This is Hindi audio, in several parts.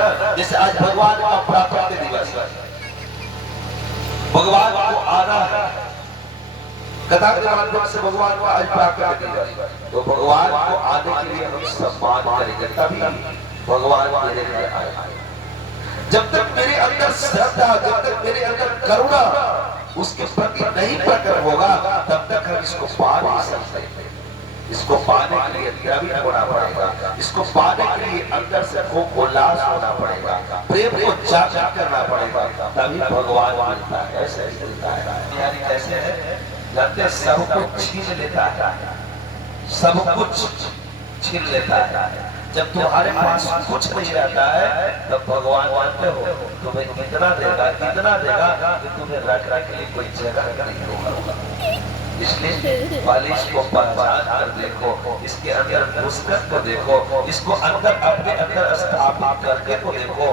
ना, जैसे आज भगवान का प्राकट्य दिवस है, भगवान को आना है, कथा के माध्यम से भगवान का आज प्राकट्य दिवस, तो भगवान को आने के लिए हम सम्मान करेंगे, तभी भगवान मेरे लिए आए। जब तक मेरे अंदर श्रद्धा, जब तक मेरे अंदर करुणा उसके प्रति नहीं प्रकट होगा, तब तक हम इसको पा नहीं सकते। इसको पाने के लिए द्रवित होना पड़ेगा, इसको पाने के लिए अंदर से खूब उल्लास होना पड़ेगा, प्रेम को जागृत करना पड़ेगा, तभी भगवान मिलता है। ऐसे मिलता है यानी कैसे है, जानते सब कुछ छीन लेता है, सब कुछ छीन लेता है। जब तुम्हारे पास कुछ नहीं रहता है तब भगवान जानते हो तुम्हें कितना देगा कि तुम्हें रखने के लिए कोई जगह नहीं होगा। इसलिए पहले इसको पहचान कर देखो, इसके अंदर घुसकर को देखो, इसको अंदर अपने अंदर स्थापित करके को देखो,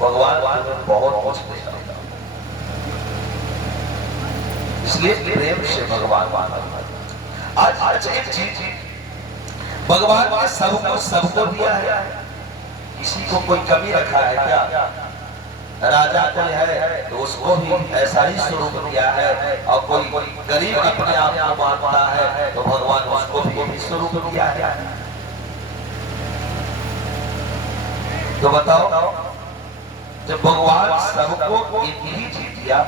भगवान तुम्हें बहुत कुछ देगा। इसलिए प्रेम से भगवान आज एक चीज भगवान ने सबको दिया है, किसी को कोई कमी रखा है क्या? राजा कोई है तो उसको भी ऐसा ही स्वरूप दिया है, और कोई गरीब अपने आप को मानता है तो भगवान उसको भी स्वरूप दिया है। तो बताओ, जब भगवान सबको एक ही चीज दिया,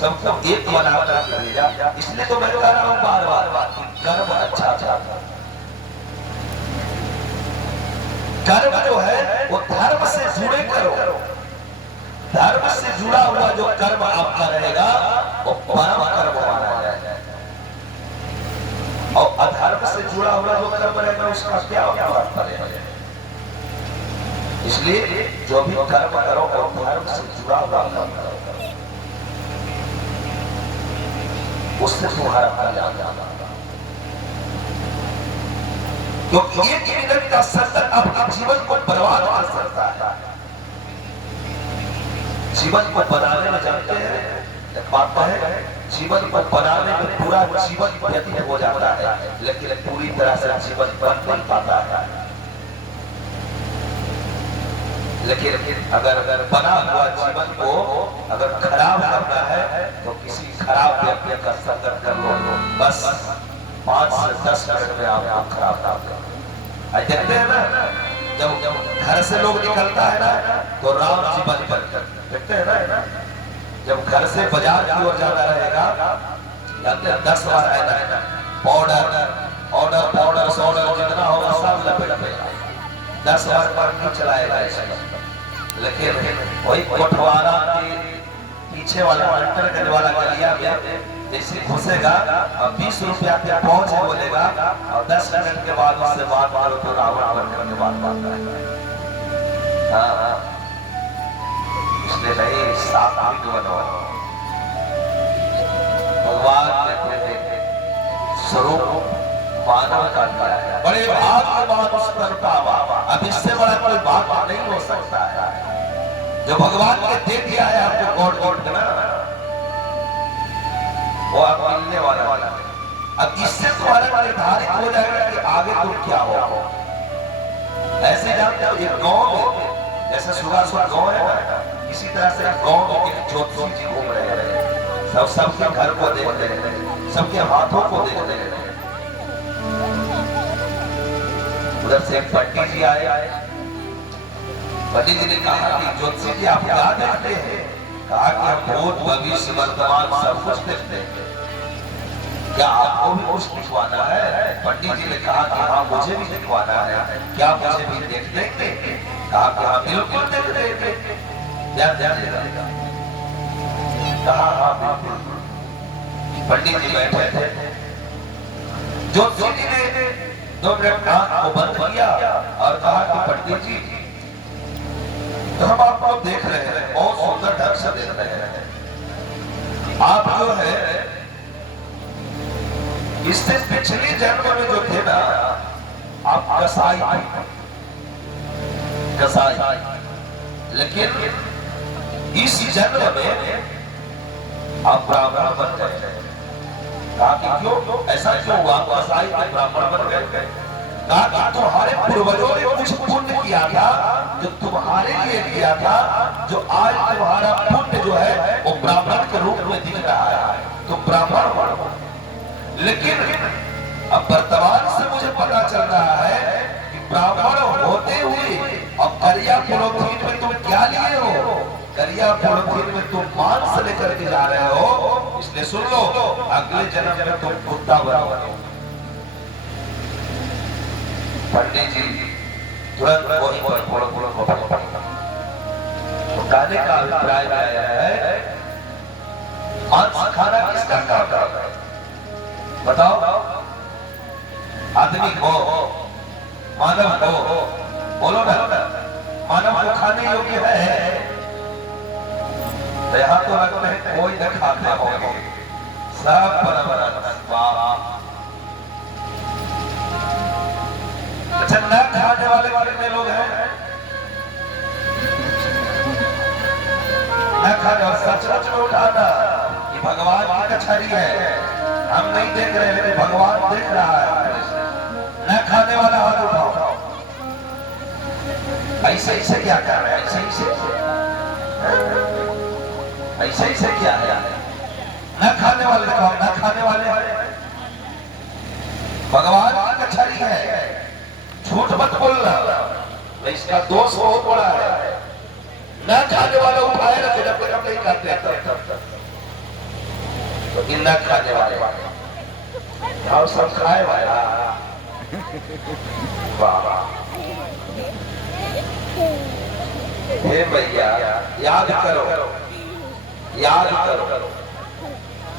सबको एक बनाकर भेजा, इसलिए तो मैं कह रहा हूँ बार-बार कर्म अच्छा कर्म जो है वो धर्म से जुड़े करो, धर्म से जुड़ा हुआ जो कर्म आपका रहेगा वो परम कर्म माना जाएगा, और अधर्म से जुड़ा हुआ जो कर्म रहेगा उसका क्या फल पड़ेगा। इसलिए जो भी कर्म करो वो धर्म से जुड़ा हुआ कर्म करो, उससे तुम्हारा कल्याण होगा। क्योंकि एक मिनट का सत्संग अपने जीवन को बर्बाद कर सकता है। जीवन को बनाने में जानते हैं, एक बात है, जीवन को बनाने में पूरा जीवन व्यतीत हो जाता है, लेकिन पूरी तरह से जीवन बन नहीं पाता है। लेकिन अगर बना हुआ जीवन को अगर खराब करना है तो किसी खराब व्यक्ति का संगत कर लो, बस 5 से 10 मिनट में आप खराब कर दो। देखते हैं ना, जब घर से लोग निकलता है ना तो राम जी बन कर देखते हैं ना, जब घर से बाजार की ओर जाना रहेगा, जानते हैं 10 बार आएगा पाउडर सोडर जितना होगा सब लपेट देगा, 10 बार नहीं चलाएगा ऐसा। लेकिन वही कोठवारा के पीछे वाला मटर वाला गलिया में जैसे घुसेगा और 20 रुपया पे पहुंच बोलेगा, और 10 मिनट के बाद उससे बात मारो तो रावण बनकर के बात मारता है। हाँ, इसलिए नहीं, सात्विक बनो। भगवान ने अपने स्वरूप मानव का दिया है, बड़े भाग के बाद उस पर का अब इससे बड़ा कोई बात नहीं हो सकता है। जो भगवान ने दे दिया है आपको गॉड ना, वो आप मिलने वाला है। अब इससे तुम्हारा निर्धारित हो जाएगा कि आगे तुम क्या हो। ऐसे जानते हो एक गांव में जैसे सुबह गांव है ना, इसी तरह से गांव में एक ज्योतिषी जी घूम रहे हैं, सबके घर को देख रहे हैं, सबके हाथों को देख रहे हैं। उधर से एक पंडित जी आए, पंडित जी ने कहा कि ज्योतिषी जी आप क्या देखते हैं? कहा कि हम भूत भविष्य वर्तमान सब कुछ देखते हैं, क्या आपको भी कुछ दिखवाना है? पंडित जी ने कहा कि हाँ मुझे भी दिखवाना है, क्या मुझे भी देख देंगे? कहा कि हाँ बिल्कुल देख देंगे, ध्यान देगा। कहा हाँ बिल्कुल। पंडित जी बैठे थे, ज्योतिषी जी ने 2 मिनट आंख को बंद किया और कहा कि पंडित जी तो हम आपको देख रहे हैं, बहुत सुंदर ढंग से देख रहे हैं। आप जो है इससे पिछले जन्म में जो थे ना, आप कसाई, लेकिन इस जन्म में आप ब्राह्मण बन गए। कहा कि क्यों, ऐसा क्यों हुआ? कसाई के ब्राह्मण बन गए। कहा कि तुम्हारे पूर्वजों ने कुछ पुण्य किया था जो तुम्हारे लिए किया था, जो आज तुम्हारा पुण्य जो है वो ब्राह्मण के रूप में दिख रहा है, तुम ब्राह्मण बनो। लेकिन अब वर्तमान से मुझे पता चल रहा है कि ब्राह्मण होते हुए अब करिया पॉलिथीन में तुम क्या लिए हो? करिया पॉलिथीन में तुम मांस लेकर के जा रहे हो। इसलिए सुन लो, अगले जन्म में तुम कुत्ता बनो। पंडित जी तुरंत वहीं पर पॉलिथीन को पकड़ा। तो कहने का अभिप्राय आया है, मांस खाना किसका काम है? बताओ, आदमी हो, मानव हो, बोलो ना, मानव को खाने योग्य है? तो यहाँ तो लगता है कोई न खाते होंगे, सब अच्छा, न खाने वाले कितने लोग हैं? न खाने वाले सच सच में उठाना, ये भगवान की कचहरी है, हम नहीं देख रहे लेकिन भगवान देख रहा है। न खाने वाला हाथ उठाओ। ऐसे ऐसे क्या कर रहे हैं? ऐसे ऐसे क्या है? न खाने वाले कहो, न खाने वाले भगवान की कचहरी है, झूठ मत बोलना, इसका दोष बहुत बड़ा है। न खाने वाला उठाए रखे, जब तक हम नहीं करते तब तो इन न खाने वाले और सब खाए वाला। हे भैया, याद करो, याद करो,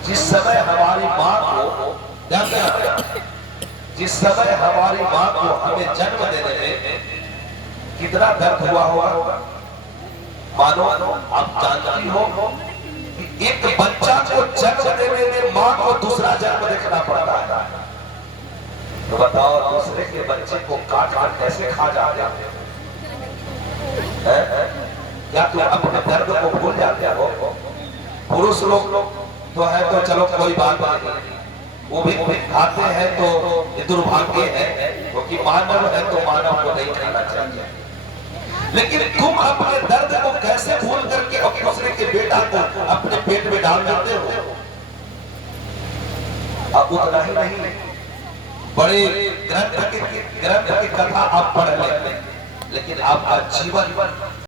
जिस समय हमारी माँ को, जिस समय हमारी माँ को हमें जन्म देने में कितना दर्द हुआ होगा। मानो आप जानती हो कि एक बच्चा को जन्म देने में माँ को दूसरा जन्म देखना पड़ता है। तो बताओ, दूसरे के बच्चे को काट कर कैसे खा जाते हैं? क्या तुम अपने दर्द को भूल जाते हो? पुरुष लोग तो है तो चलो कोई बात नहीं, वो भी खाते हैं तो ये दुर्भाग्य है, क्योंकि मानव है तो मानव को नहीं खाना चाहिए। लेकिन तुम अपने दर्द को कैसे भूल करके और दूसरे के बेटा को अपने पेट में डाल देते हो? अब उतना ही नहीं, बड़े ग्रंथ की कथा आप पढ़ लेते, लेकिन आपका जीवन